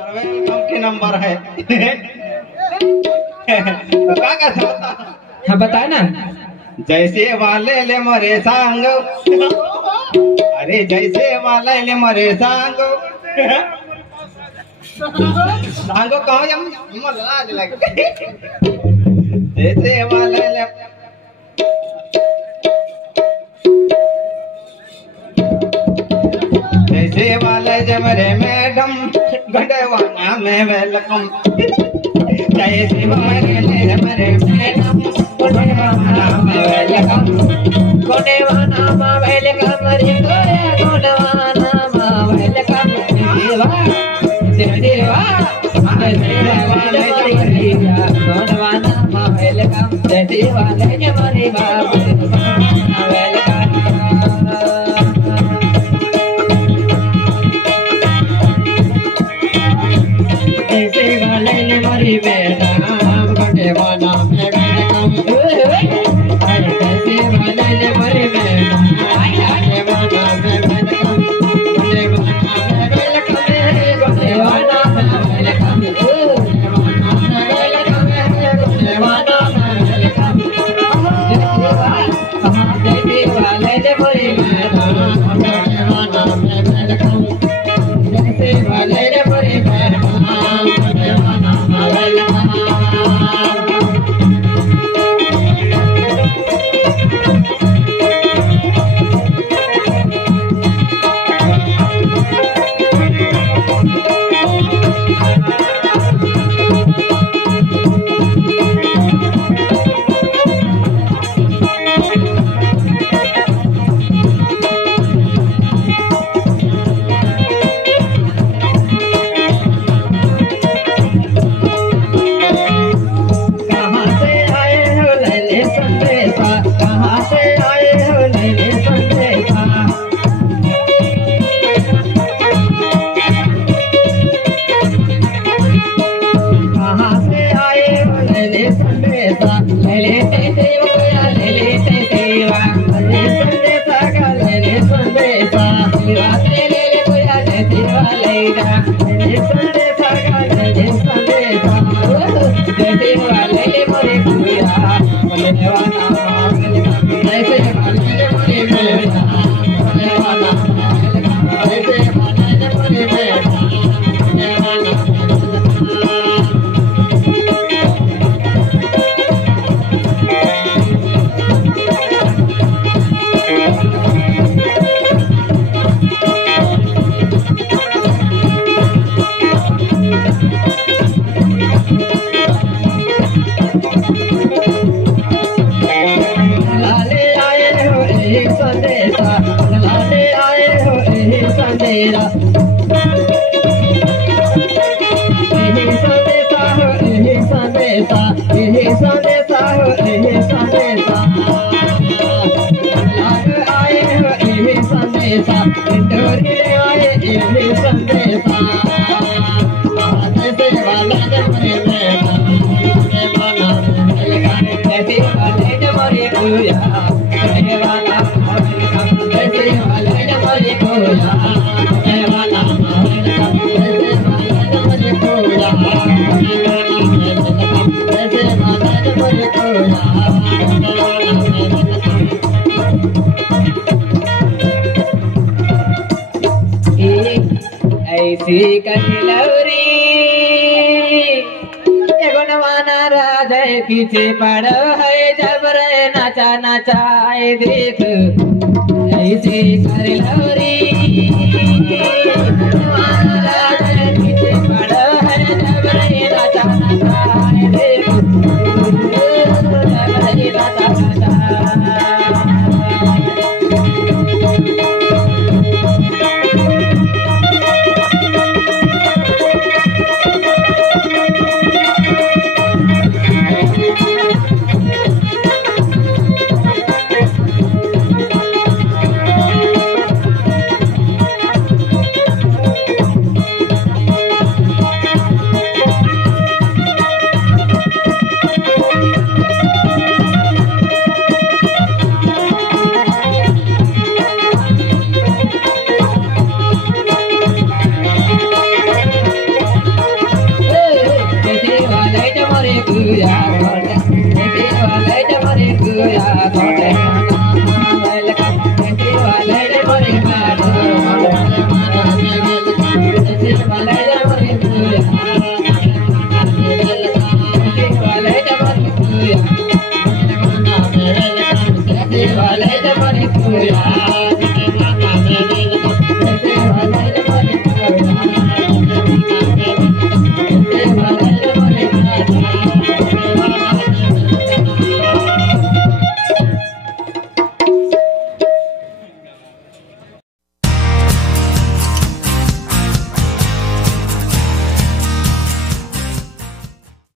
Welcome के number है। तो क्या कर सकता? हाँ बता ना। जैसे वाले ले मरे सांग, अरे जैसे वाले ले मरे सांग, सांगो कहो जम लाज लगे। जैसे वाले ले जैसे वाले जमरे मैडम गढ़वाना में वेलकम। जैसे वाले जमरे मैडम गढ़वाना में वेलकम। गोडेवाना मा वेलकम रे गोडेवाना मा वेलकम देवा देवा गोडेवाना मा वेलकम देवा ले मरे बाबू वेलकम। ऐसे वाले ने मरी बेटा गोडेवाना में वेलकम। ऐसे वाले ने मरी बेटा गोडेवाना में वेलकम। गोडेवाना में वेलकम गोडेवाना में वेलकम गोडेवाना में वेलकम। जैसे वाले ने मरी बेटा गोडेवाना में वेलकम। जैसे वाले ने मरी बेटा गोडेवाना में वेलकम। ऐसी कटलौरी गुणवाना राधे पीछे पड़ो है जब रे नाचा नाचाए देख। ऐसी कटलौरी गुणवाना राधे पीछे पड़ो है जब रे नाचा नाचाए देख। जब रे नाचा नाचाए kuya kote Thank you walai de mari kuya kote Welcome Thank you walai de mari mado Thank you walai de mari kuya Thank you walai de mari kuya Thank you walai de mari kuya